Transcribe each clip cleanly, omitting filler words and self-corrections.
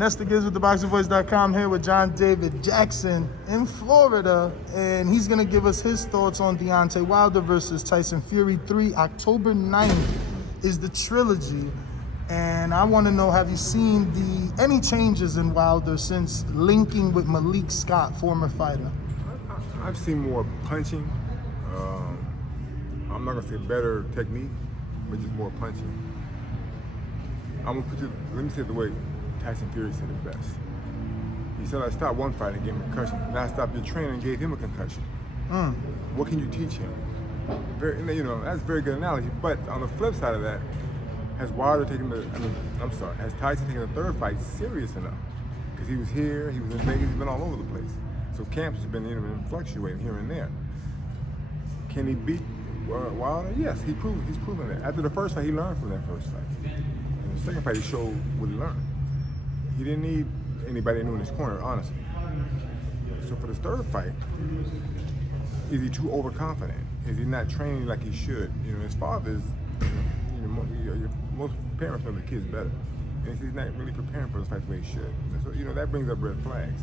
And that's the Giz with ThaBoxingvoice.com here with John David Jackson in Florida. And he's going to give us his thoughts on Deontay Wilder versus Tyson Fury 3. October 9th is the trilogy. And I want to know, have you seen any changes in Wilder since linking with Malik Scott, former fighter? I've seen more punching. I'm not going to say better technique, but just more punching. I'm going to let me say it the way Tyson Fury said it best. He said, I stopped one fight and gave him a concussion. Now I stopped your training and gave him a concussion. What can you teach him? That's a very good analogy. But on the flip side of that, has Tyson taken the third fight serious enough? Because he was here, he was in Vegas, he's been all over the place. So camps have been fluctuating here and there. Can he beat Wilder? Yes, he's proven that. After the first fight, he learned from that first fight. In the second fight, he showed what he learned. He didn't need anybody new in his corner, honestly. So for this third fight, is he too overconfident? Is he not training like he should? His father's, most parents know the kids better. And he's not really preparing for those fights the way he should. And so, that brings up red flags.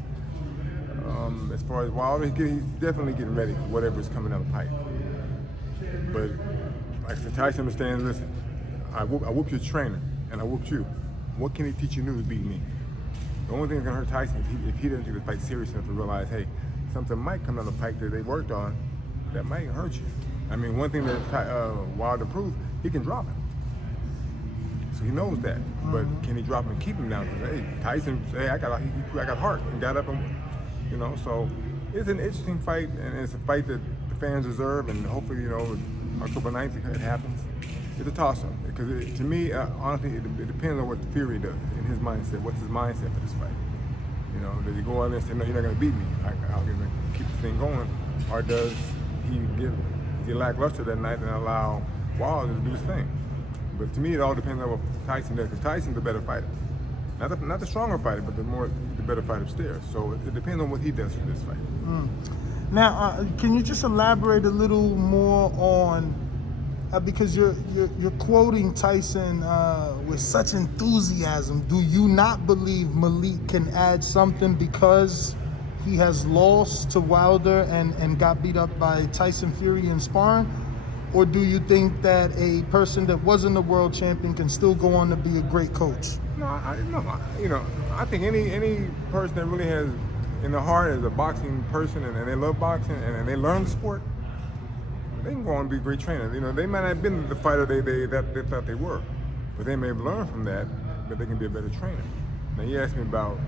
As far as Wilder, he's definitely getting ready for whatever's coming down the pipe. But like I said, Tyson understands, listen, I whooped your trainer, and I whooped you. What can he teach you new to beat me? The only thing that's gonna hurt Tyson is if he doesn't take the fight serious enough to realize, hey, something might come down the pike that they worked on that might hurt you. I mean, one thing that Wilder proved, he can drop him. So he knows that. But can he drop him and keep him down? Hey, Tyson, I got heart and got up and, so it's an interesting fight, and it's a fight that the fans deserve, and hopefully, October 9th it happens. It's a toss-up, because to me, honestly, it depends on what Fury does in his mindset. What's his mindset for this fight? Does he go out there and say, no, you're not going to beat me, I'll keep this thing going, or does he lackluster that night and allow Wilder to do his thing? But to me, it all depends on what Tyson does, because Tyson's the better fighter. Not the stronger fighter, but the better fighter upstairs. So it depends on what he does for this fight. Now, can you just elaborate a little more on, because you're quoting Tyson with such enthusiasm. Do you not believe Malik can add something because he has lost to Wilder and got beat up by Tyson Fury in sparring? Or do you think that a person that wasn't a world champion can still go on to be a great coach? No, I think any person that really has in their heart is a boxing person and they love boxing and they learn the sport, they can go on and be a great trainer. They might not have been the fighter they thought they were, but they may have learned from that, but they can be a better trainer. Now, you asked me about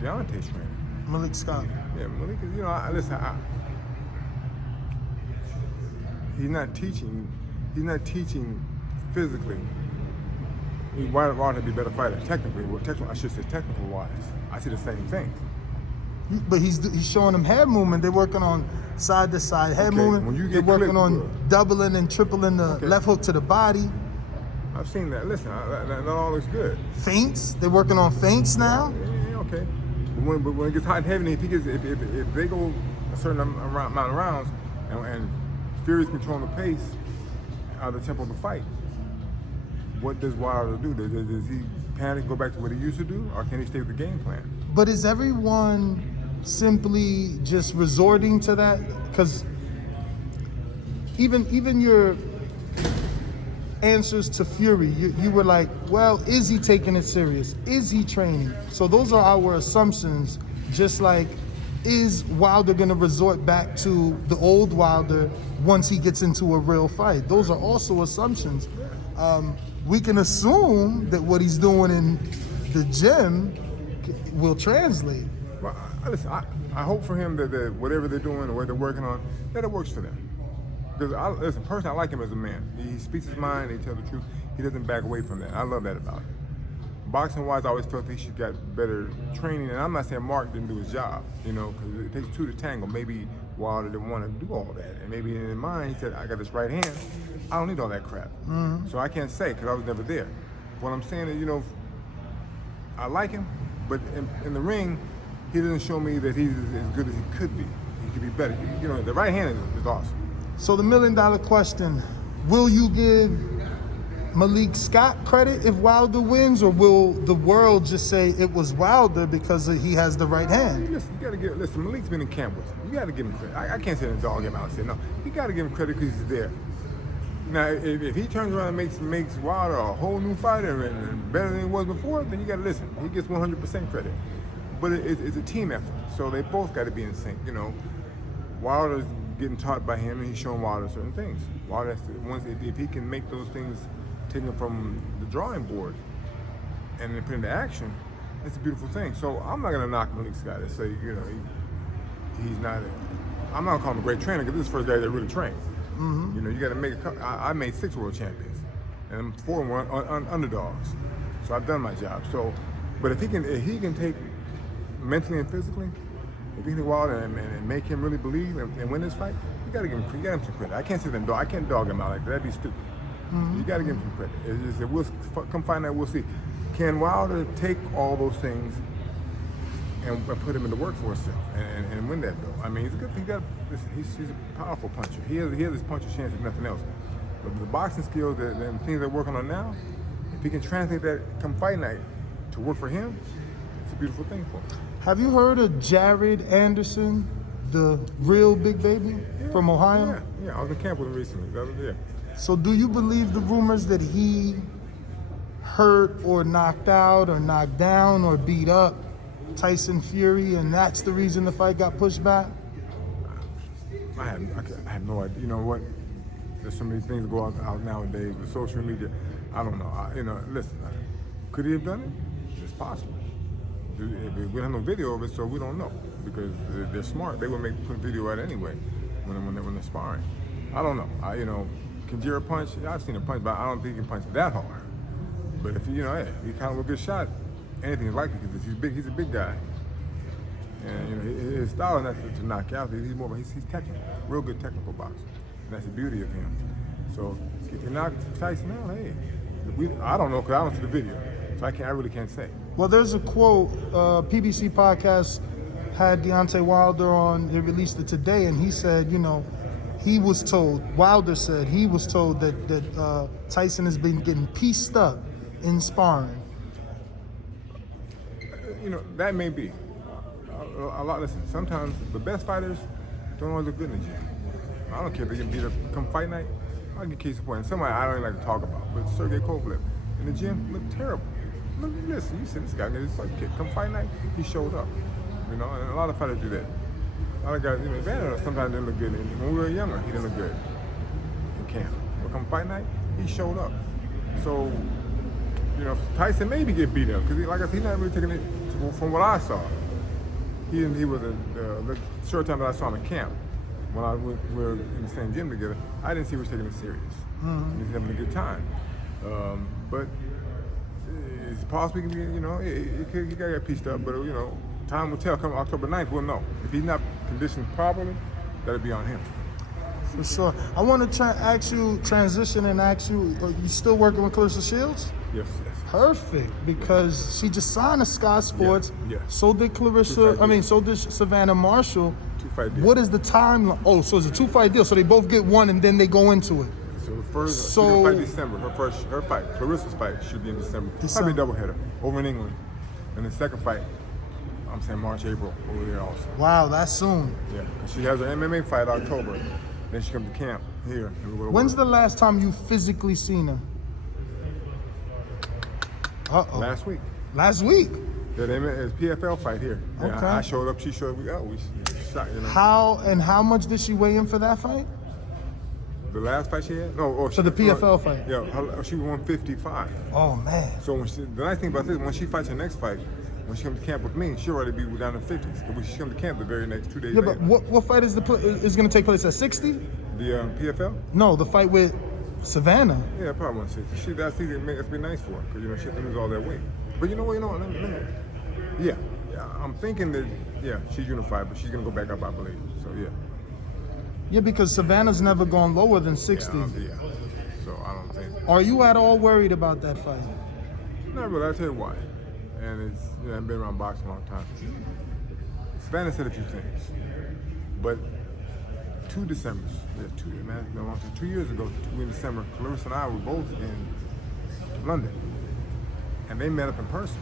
Deontay's trainer. Malik Scott. Yeah, Malik, listen, he's not teaching physically. Wilder to be a better fighter, technically. I should say technical-wise. I see the same thing. But he's showing them head movement. They're working on side-to-side head movement. When you They're working on doubling and tripling the left hook to the body. I've seen that. Listen, that all looks good. Feints. They're working on feints now. Yeah, okay. But when it gets hot and heavy, if they go a certain amount of rounds, and Fury's controlling the pace out of the tempo of the fight, what does Wilder do? Does he panic and go back to what he used to do, or can he stay with the game plan? But is everyone simply just resorting to that? Because even your answers to Fury, you were like, well, is he taking it serious? Is he training? So those are our assumptions, just like, is Wilder going to resort back to the old Wilder once he gets into a real fight? Those are also assumptions. We can assume that what he's doing in the gym will translate. Well, listen, I hope for him that whatever they're doing or what they're working on, that it works for them. Because, listen, personally, I like him as a man. He speaks his mind, he tells the truth. He doesn't back away from that. I love that about him. Boxing-wise, I always felt he should get better training, and I'm not saying Mark didn't do his job, because it takes two to tango. Maybe Wilder didn't want to do all that, and maybe in his mind he said, I got this right hand, I don't need all that crap. So I can't say, because I was never there. What I'm saying is, I like him, but in the ring, he doesn't show me that he's as good as he could be. He could be better. The right hand is awesome. So the $1 million question, will you give Malik Scott credit if Wilder wins, or will the world just say it was Wilder because he has the right hand? Listen, you gotta listen, Malik's been in camp with him. You gotta give him credit. I can't sit and dog him out and say no. You gotta give him credit because he's there. Now, if he turns around and makes Wilder a whole new fighter and better than he was before, then you gotta listen. He gets 100% credit. But it's a team effort, so they both got to be in sync. You know, Wilder's getting taught by him, and he's showing Wilder certain things. Wilder, if he can make those things, take them from the drawing board, and then put into action, it's a beautiful thing. So I'm not gonna knock Malik Scott and say, you know, he's not. I'm not gonna call him a great trainer because this is the first guy that really trained. Mm-hmm. You know, you got to make. I made 6 world champions, and 4 were underdogs. So I've done my job. So, but if he can take mentally and physically, if he can go out and make him really believe and win this fight, you gotta give him some credit. I can't sit there and dog. I can't dog him out like that. That'd be stupid. Mm-hmm. You gotta give him some credit. It's just, we'll come find out. We'll see. Can Wilder take all those things and put him into work for himself and win that though? I mean, he's a good. Listen. He's a powerful puncher. He has his puncher's chance if nothing else. But the boxing skills and things they're working on now, if he can translate that come fight night to work for him, it's a beautiful thing for him. Have you heard of Jared Anderson, the real big baby from Ohio? Yeah, I was in camp with him recently. The other day. So do you believe the rumors that he hurt or knocked out or knocked down or beat up Tyson Fury, and that's the reason the fight got pushed back? I have no idea. You know what? There's so many things that go out nowadays with social media. I don't know. Listen, could he have done it? It's possible. We don't have no video of it, so we don't know because they're smart. They would put a video out anyway when they're sparring. I don't know. Can Jared punch? I've seen him punch, but I don't think he can punch that hard. But if he kind of a good shot, anything is likely because he's big. He's a big guy, and his style is not to knock out. He's technical, real good technical boxer. And that's the beauty of him. So if you knock Tyson out, hey, I don't know because I don't see the video, so I really can't say. Well, there's a quote, PBC podcast had Deontay Wilder on, they released it today, and he said, he was told, Wilder said he was told that Tyson has been getting pieced up in sparring. That may be. Listen, sometimes the best fighters don't always look good in the gym. I don't care if they get beat up come fight night, I'll get case in point. Somebody I don't even like to talk about, but Sergey Kovalev in the gym looked terrible. Listen, you see this guy get his butt kicked. Come fight night, he showed up. And a lot of fighters do that. A lot of guys, Vanderbilt sometimes didn't look good. When we were younger, he didn't look good in camp. But come fight night, he showed up. So, Tyson maybe get beat up because, like I said, he's not really taking it from what I saw. He was the short time that I saw him in camp. When we were in the same gym together, I didn't see he was taking it serious. Mm-hmm. He's having a good time. But it's possible he can get pieced up, but time will tell. Come October 9th, we'll know. If he's not conditioned properly, that'll be on him. For sure. I want to transition and ask you, are you still working with Clarissa Shields? Yes. Perfect, because she just signed a Sky Sports. Yeah. So did so did Savannah Marshall. 2-fight deal. What is the timeline? Oh, so it's a 2-fight deal. So they both get one and then they go into it. So the first, she's gonna fight December. Her fight, Clarissa's fight, should be in December. Probably a doubleheader over in England. And the second fight, I'm saying March, April over there also. Wow, that's soon. Yeah, because she has an MMA fight October. Then she comes to camp here. When's the last time you physically seen her? Uh-oh. Last week. Last week? Yeah, it's PFL fight here. Yeah, okay. I showed up, she showed up. We shot, How much did she weigh in for that fight? The last fight she had? No, the PFL fight. Yeah, she was 155. Oh man. So the nice thing about this, when she fights her next fight, when she comes to camp with me, she'll already be down in 50s. When she comes to camp the very next 2 days later. But what fight is going to take place at 60? The PFL? No, the fight with Savannah. Yeah, probably 160. That's be nice for her because she has to lose all that weight. But yeah, I'm thinking that she's unified, but she's gonna go back up, I believe. So yeah. Yeah, because Savannah's never gone lower than 60. Yeah. So I don't think. Are you at all worried about that fight? Not really. I'll tell you why. And it's I've been around boxing a long time. Savannah said a few things, but 2 Decembers, 2 years ago, in December, Clarissa and I were both in London, and they met up in person.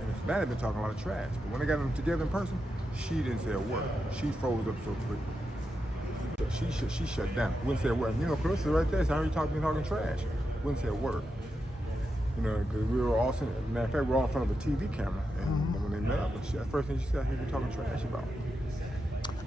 And Savannah had been talking a lot of trash, but when they got them together in person, she didn't say a word. She froze up so quick. So she shut down. Wouldn't say a word. You know, Clarissa right there. So how are you talking trash? Wouldn't say a word. You know, because we were all sitting. Matter of fact, we're all in front of a TV camera, and when they met up, the first thing she said, "Who you talking trash about?"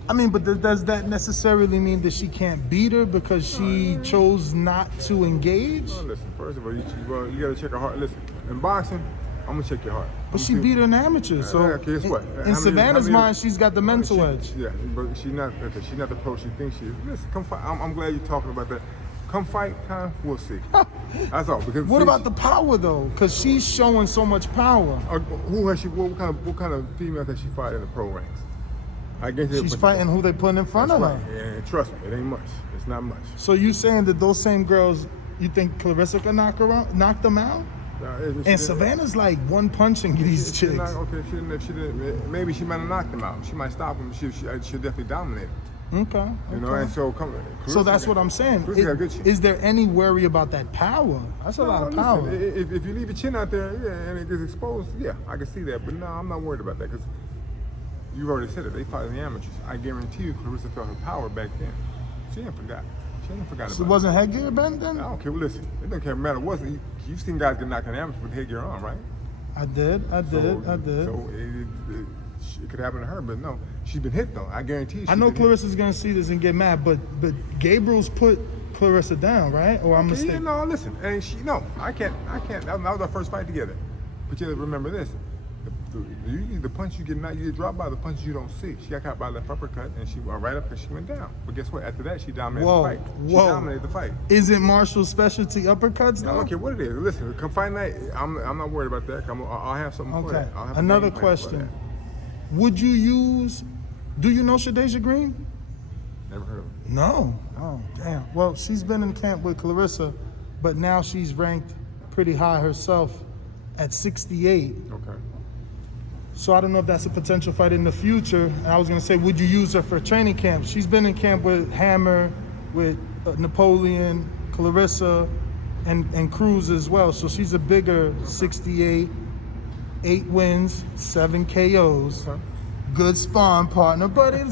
I mean, but does that necessarily mean that she can't beat her because she chose not to engage? Well, listen, first of all, you got to check her heart. Listen, in boxing, I'm gonna check your heart. But she beat her in amateur, so guess what? In Savannah's mind, she's got the mental edge. Yeah, but she's not the pro she thinks she is. Listen, come fight. I'm glad you're talking about that. Come fight time, we'll see. That's all. Because what about the power though? Because she's showing so much power. Who has she? What kind of female has she fight in the pro ranks? I guess she's fighting who they put in front of her. Yeah, trust me, it ain't much. It's not much. So you saying that those same girls, you think Clarissa can knock them out? And Savannah's like one punch and get these chicks. If she didn't, maybe she might have knocked them out. She might stop them. She'll definitely dominate them. Okay. You know, and so so that's what I'm saying. Is there any worry about that power? That's a lot of power. Listen, if you leave your chin out there, yeah, and it gets exposed, yeah, I can see that. But no, I'm not worried about that because you've already said it. They fight in the amateurs. I guarantee you, Clarissa felt her power back then. She ain't forgot. She ain't forgot about it. So wasn't headgear back then? I don't care. Well, listen, it don't care matter what. You've seen guys get knocked in the amateurs with headgear on, right? I did. So it could happen to her, but no, she's been hit though. I guarantee you. I know Clarissa's gonna see this and get mad, but Gabriel's put Clarissa down, right? Or I'm mistaken? Yeah, no, listen, and I can't. That was our first fight together. But you have to remember this. Usually the punch you get dropped by the punches you don't see. She got caught by a left uppercut and she went right up and she went down. But guess what? After that, she dominated the fight. She dominated the fight. Isn't Marshall's specialty uppercuts though? I don't care what it is. Listen, come fight night. I'm not worried about that. I'll have something for that. I'll have another question. Would you use? Do you know Shadeja Green? Never heard of her. No. Oh, damn. Well, she's been in camp with Clarissa, but now she's ranked pretty high herself at 68. Okay. So I don't know if that's a potential fight in the future. And I was gonna say, would you use her for training camp? She's been in camp with Hammer, with Napoleon, Clarissa, and Cruz as well. So she's a bigger 68, 8 wins, 7 KOs. Okay. Good sparring partner, but it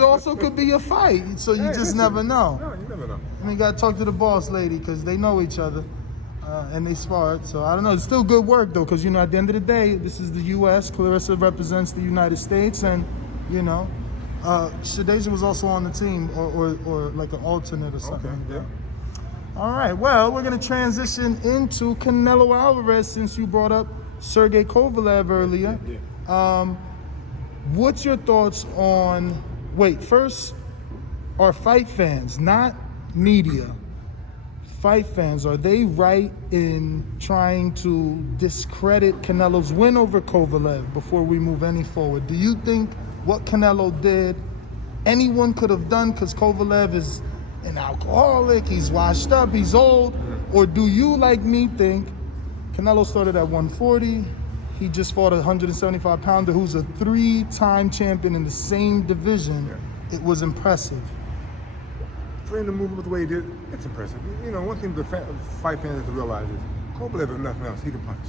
also could be a fight. So you just never know. No, you never know. And you gotta talk to the boss lady because they know each other. And they sparred, so I don't know. It's still good work though, because at the end of the day, this is the U.S. Clarissa represents the United States, and Shadeja was also on the team, or like an alternate or something. Okay, yeah. All right. Well, we're gonna transition into Canelo Alvarez since you brought up Sergey Kovalev earlier. Yeah. What's your thoughts on? Wait, first, are fight fans, not media? Fight fans, are they right in trying to discredit Canelo's win over Kovalev before we move any forward? Do you think what Canelo did, anyone could have done because Kovalev is an alcoholic, he's washed up, he's old? Or do you, like me, think Canelo started at 140, he just fought a 175-pounder who's a 3-time champion in the same division? Yeah. It was impressive. For him to move the way he did, it's impressive. One thing the fight fans have to realize is Kovalev is nothing else. He can punch.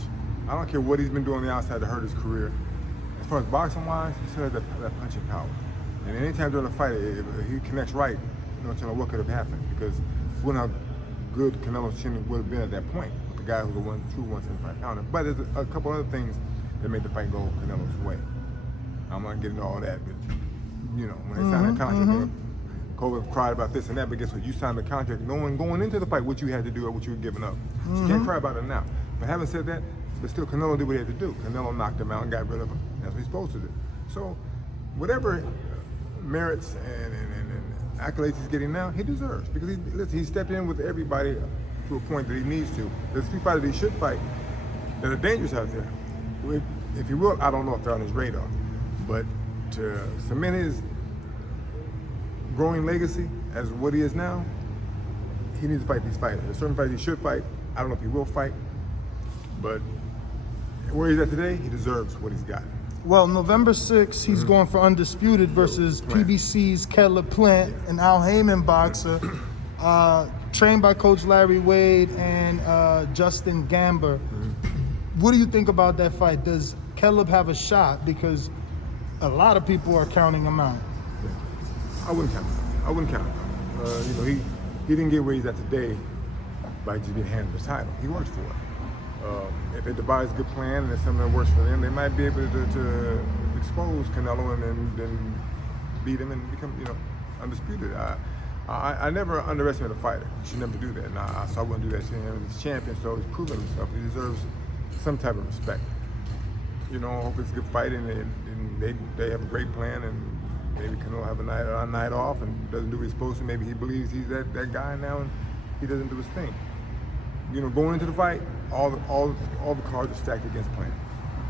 I don't care what he's been doing on the outside to hurt his career. As far as boxing-wise, he still has that punching power. And anytime during a fight, if he connects right, you know what could have happened. Because we know how good Canelo's chin would have been at that point with the guy who's a true 175-pounder. But there's a couple other things that made the fight go Canelo's way. I'm not getting into all that, but when they signed that contract, Kovalev cried about this and that, but guess what? You signed the contract knowing going into the fight what you had to do or what you were giving up. So you can't cry about it now. But having said that, but still Canelo did what he had to do. Canelo knocked him out and got rid of him. That's what he's supposed to do. So whatever merits and accolades he's getting now, he deserves. Because he stepped in with everybody to a point that he needs to. There's 3 fighters that he should fight that are dangerous out there. If he will, I don't know if they're on his radar. But to cement his growing legacy as what he is now, he needs to fight these fighters. There's certain fighters he should fight. I don't know if he will fight, but where he's at today, he deserves what he's got. Well, November 6th, he's going for Undisputed versus PBC's Caleb Plant, an Al Heyman boxer. trained by Coach Larry Wade and Justin Gamber. What do you think about that fight? Does Caleb have a shot? Because a lot of people are counting him out. I wouldn't count him. I wouldn't count him. You know, he didn't get where he's at today by just being handed the title. He works for it. If they devise a good plan and it's something that works for them, they might be able to expose Canelo and then beat him and become, you know, undisputed. I never underestimate a fighter. You should never do that. And so I wouldn't do that to him. He's champion, so he's proven himself. He deserves some type of respect. You know, I hope it's a good fight and they have a great plan and maybe Canelo have a night off and doesn't do what he's supposed to. Maybe he believes he's that guy now and he doesn't do his thing. You know, going into the fight, all the cards are stacked against plan.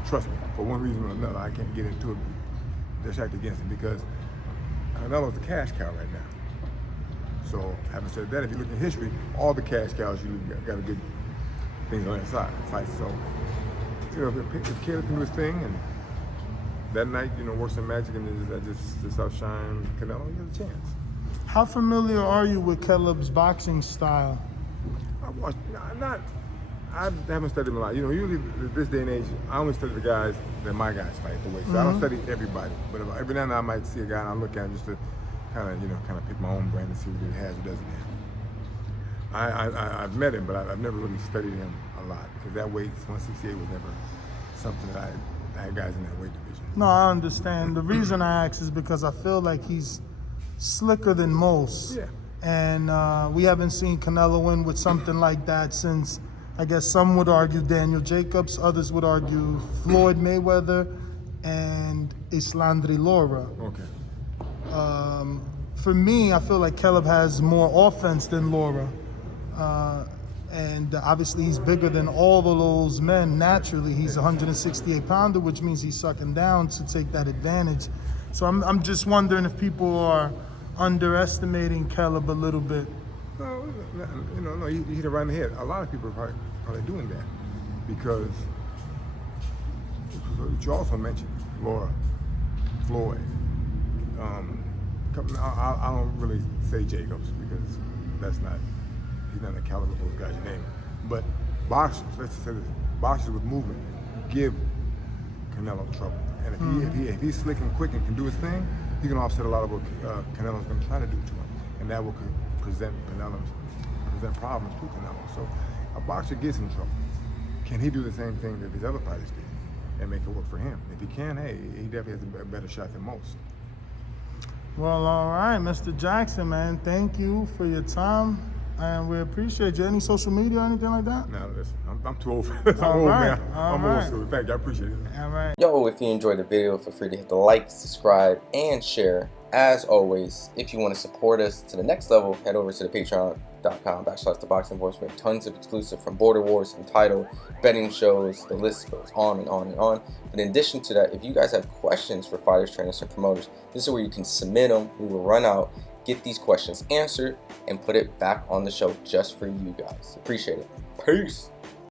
Trust me, for one reason or another, I can't get into it. They're stacked against him because Canelo's the cash cow right now. So, having said that, if you look at history, all the cash cows usually got a good things on their side in fights. So, you know, if Caleb can do his thing and that night, you know, work some magic and just outshine Canelo, he has a chance. How familiar are you with Caleb's boxing style? I haven't studied him a lot. You know, usually this day and age, I only study the guys that my guys fight the way. So I don't study everybody. But every now and then I might see a guy and I look at him just to kind of pick my own brain and see what he has or doesn't have. I've met him, but I've never really studied him a lot because that weight, 168, was never something that I had guys in that weight division. No, I understand. The reason I ask is because I feel like he's slicker than most. Yeah. And we haven't seen Canelo win with something like that since, I guess some would argue Daniel Jacobs, others would argue Floyd Mayweather and Islandri Lara. Okay. For me, I feel like Caleb has more offense than Lara. And obviously he's bigger than all of those men naturally. He's a 168 pounder, which means he's sucking down to take that advantage. So I'm just wondering if people are underestimating Caleb a little bit. No, you hit it right in the head. A lot of people are probably doing that because you also mentioned Lara, Floyd. I don't really say Jacobs because he's not the caliber of those guys you name. But boxers, let's just say this, boxers with movement give Canelo trouble. And if he's slick and quick and can do his thing, he can offset a lot of what Canelo's going to try to do to him. And that will present problems to Canelo. So a boxer gets in trouble. Can he do the same thing that these other fighters did and make it work for him? If he can, hey, he definitely has a better shot than most. Well, all right, Mr. Jackson, man, thank you for your time. And we appreciate you. Any social media or anything like that? No, listen, I'm too old for this. I'm old, man. I'm old school. In fact, I appreciate it. All right. Yo, if you enjoyed the video, feel free to hit the like, subscribe, and share. As always, if you want to support us to the next level, head over to the patreon.com/ThaBoxingVoice. We have tons of exclusive from Border Wars, Entitled, betting shows, the list goes on and on and on. But in addition to that, if you guys have questions for fighters, trainers, and promoters, this is where you can submit them. We will run out, get these questions answered, and put it back on the show just for you guys. Appreciate it. Peace.